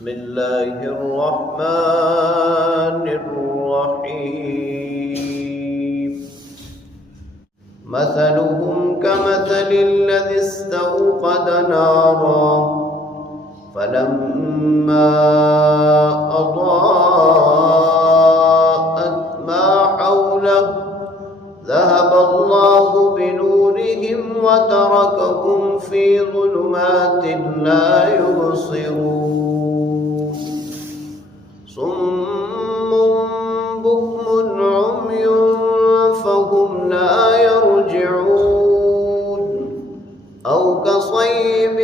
بسم اللہ الرحمن الرحیم مثلهم كمثل الذي استوقد نارا فلما أضاءت ما حوله ذهب الله بنورهم وتركهم في ظلمات لا يبصرون صم بكم عمي فهم لا يرجعون أو كصيب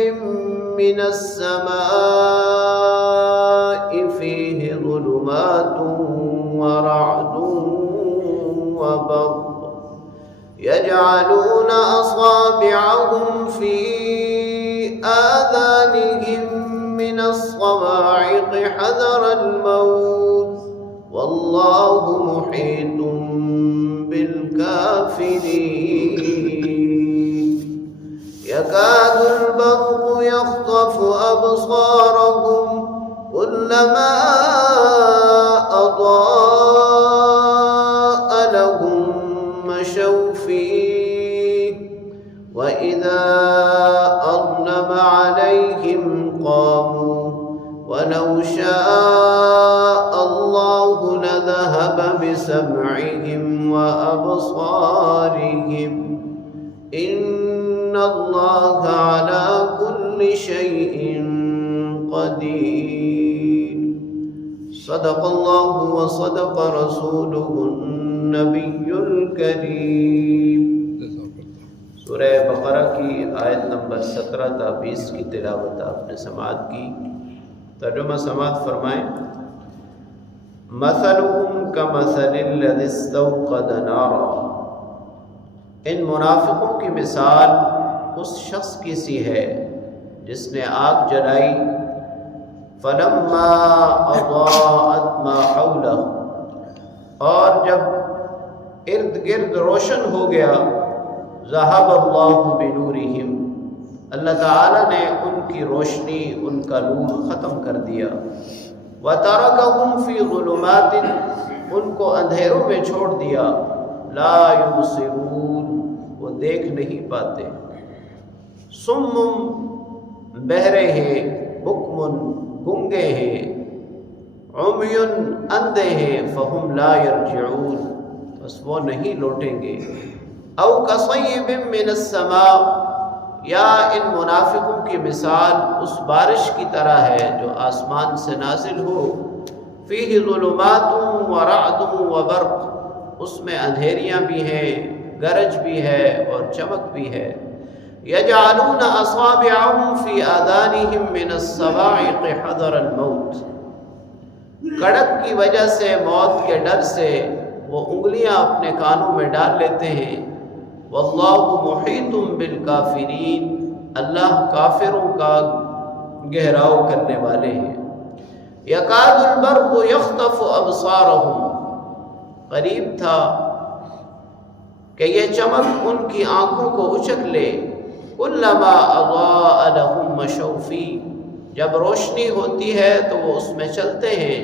من السماء فيه ظلمات ورعد وبرق يجعلون أصابعهم في آذانهم من الصواعق حذر الموت والله محيط بالكافرين يكاد البرق يخطف أبصارهم كلما أضاء لهم مشوا فيه وإذا أظلم عليهم قاموا ولو شاء الله لذهب بسمعهم وأبصارهم إن الله على كل شيء قدير صدق الله وصدق رسوله النبی الکریم۔ سورہ بقرہ کی آیت نمبر 17 تا 20 کی تلاوت آپ نے سماعت کی۔ ترجمہ سماعت فرمائیں۔ مثلهم كمثل الذي استوقد نارا، ان منافقوں کی مثال اس شخص کی سی ہے جس نے آگ جلائی، فلما اضاءت ما حوله، اور جب ارد گرد روشن ہو گیا، ذہب اللہ بنورہم، اللہ تعالیٰ نے ان کی روشنی، ان کا نور ختم کر دیا، وترکہم فی ظلمات، ان کو اندھیروں میں چھوڑ دیا، لا یبصرون، وہ دیکھ نہیں پاتے، صم بہرے ہیں، بکم گنگے ہیں، عمی اندھے ہیں، فہم لا یرجعون، بس وہ نہیں لوٹیں گے، او کصیب من السماء، یا ان منافقوں کی مثال اس بارش کی طرح ہے جو آسمان سے نازل ہو، فیہ ظلمات ورعد وبرق، اس میں اندھیریاں بھی ہیں، گرج بھی ہے اور چمک بھی ہے، یجعلون اصابعهم فی آذانہم من الصواعق حذر الموت، کڑک کی وجہ سے، موت کے ڈر سے وہ انگلیاں اپنے کانوں میں ڈال لیتے ہیں، واللہ محیط بالکافرین، اللہ کافروں کا گہراؤ کرنے والے ہیں، یکاد البرق یخطف ابصارہم، قریب تھا کہ یہ چمک ان کی آنکھوں کو اچک لے، کلما اضاء لهم مشوا فیہ، جب روشنی ہوتی ہے تو وہ اس میں چلتے ہیں،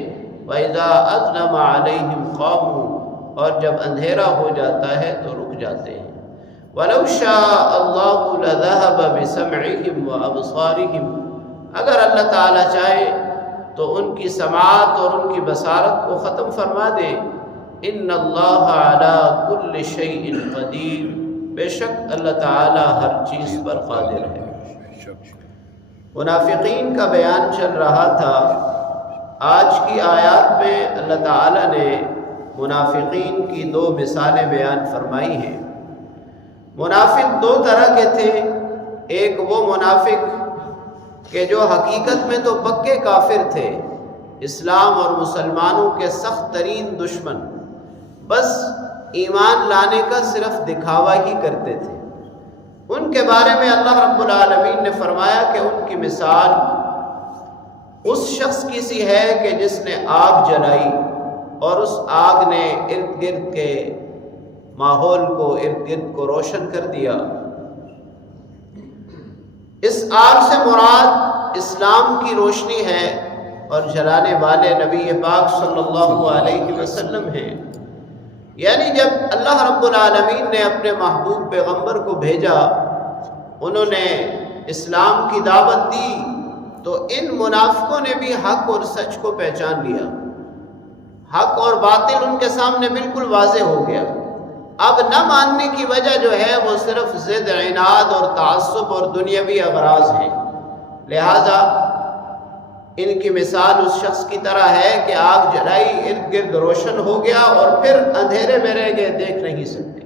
وَإِذَا أَظْلَمَ عَلَيْهِمْ قَامُوا، اور جب اندھیرا ہو جاتا ہے تو رک جاتے ہیں، وَلَوْ شَاءَ اللَّهُ لَذَهَبَ بِسَمْعِهِمْ وَأَبْصَارِهِمْ، اگر اللہ تعالیٰ چاہے تو ان کی سماعت اور ان کی بصارت کو ختم فرما دے، إِنَّ اللَّهَ عَلَى كُلِّ شَيْءٍ قَدِيرٌ، بے شک اللہ تعالیٰ ہر چیز پر قادر ہے۔ منافقین کا بیان چل رہا تھا، آج کی آیات میں اللہ تعالیٰ نے منافقین کی دو مثالیں بیان فرمائی ہیں۔ منافق دو طرح کے تھے، ایک وہ منافق کہ جو حقیقت میں تو پکے کافر تھے، اسلام اور مسلمانوں کے سخت ترین دشمن، بس ایمان لانے کا صرف دکھاوا ہی کرتے تھے۔ ان کے بارے میں اللہ رب العالمین نے فرمایا کہ ان کی مثال اس شخص کی سی ہے کہ جس نے آگ جلائی اور اس آگ نے ارد گرد کے ماحول کو، ارد گرد کو روشن کر دیا۔ اس آگ سے مراد اسلام کی روشنی ہے اور جلانے والے نبی پاک صلی اللہ علیہ وسلم ہیں۔ یعنی جب اللہ رب العالمین نے اپنے محبوب پیغمبر کو بھیجا، انہوں نے اسلام کی دعوت دی، تو ان منافقوں نے بھی حق اور سچ کو پہچان لیا۔ حق اور باطل ان کے سامنے بالکل واضح ہو گیا۔ اب نہ ماننے کی وجہ جو ہے وہ صرف ضد، عناد اور تعصب اور دنیاوی اغراض ہیں۔ لہذا ان کی مثال اس شخص کی طرح ہے کہ آگ جلائی، ارد گرد روشن ہو گیا اور پھر اندھیرے میں رہ گئے، دیکھ نہیں سکتے۔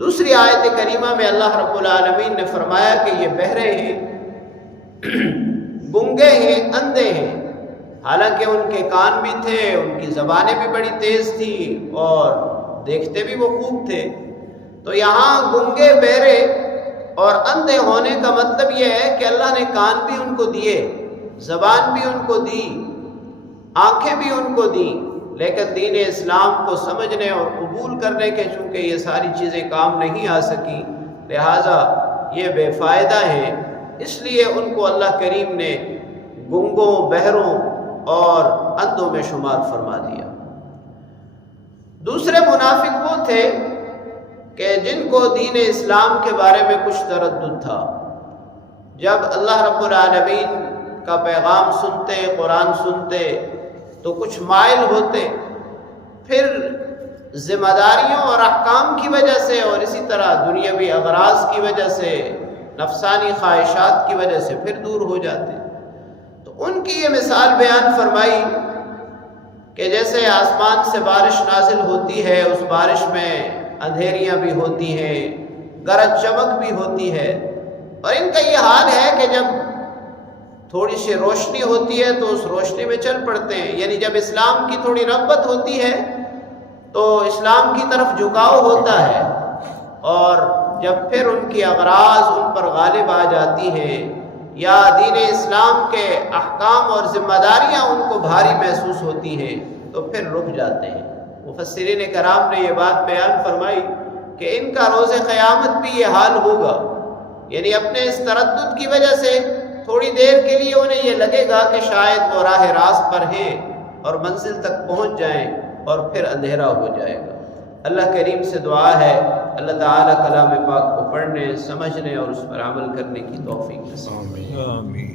دوسری آیت کریمہ میں اللہ رب العالمین نے فرمایا کہ یہ بہرے ہیں، گنگے ہیں، اندھے ہیں، حالانکہ ان کے کان بھی تھے، ان کی زبانیں بھی بڑی تیز تھی اور دیکھتے بھی وہ خوب تھے۔ تو یہاں گنگے، بہرے اور اندھے ہونے کا مطلب یہ ہے کہ اللہ نے کان بھی ان کو دیے، زبان بھی ان کو دی، آنکھیں بھی ان کو دی، لیکن دین اسلام کو سمجھنے اور قبول کرنے کے چونکہ یہ ساری چیزیں کام نہیں آ سکی، لہٰذا یہ بے فائدہ ہیں۔ اس لیے ان کو اللہ کریم نے گنگوں، بہروں اور اندھوں میں شمار فرما دیا۔ دوسرے منافق وہ تھے کہ جن کو دین اسلام کے بارے میں کچھ تردد تھا۔ جب اللہ رب العالمین کا پیغام سنتے، قرآن سنتے تو کچھ مائل ہوتے، پھر ذمہ داریوں اور احکام کی وجہ سے اور اسی طرح دنیاوی اغراض کی وجہ سے، نفسانی خواہشات کی وجہ سے پھر دور ہو جاتے۔ تو ان کی یہ مثال بیان فرمائی کہ جیسے آسمان سے بارش نازل ہوتی ہے، اس بارش میں اندھیریاں بھی ہوتی ہیں، گرج چمک بھی ہوتی ہے، اور ان کا یہ حال ہے کہ جب تھوڑی سی روشنی ہوتی ہے تو اس روشنی میں چل پڑتے ہیں۔ یعنی جب اسلام کی تھوڑی رغبت ہوتی ہے تو اسلام کی طرف جھکاؤ ہوتا ہے، اور جب پھر ان کی اغراض ان پر غالب آ جاتی ہیں یا دین اسلام کے احکام اور ذمہ داریاں ان کو بھاری محسوس ہوتی ہیں تو پھر رک جاتے ہیں۔ مفسرین کرام نے یہ بات بیان فرمائی کہ ان کا روز قیامت بھی یہ حال ہوگا، یعنی اپنے اس تردد کی وجہ سے تھوڑی دیر کے لیے انہیں یہ لگے گا کہ شاید وہ راہ راست پر ہیں اور منزل تک پہنچ جائیں، اور پھر اندھیرا ہو جائے گا۔ اللہ کریم سے دعا ہے اللہ تعالیٰ کلام پاک کو پڑھنے، سمجھنے اور اس پر عمل کرنے کی توفیق نصیب فرمائے۔ آمین۔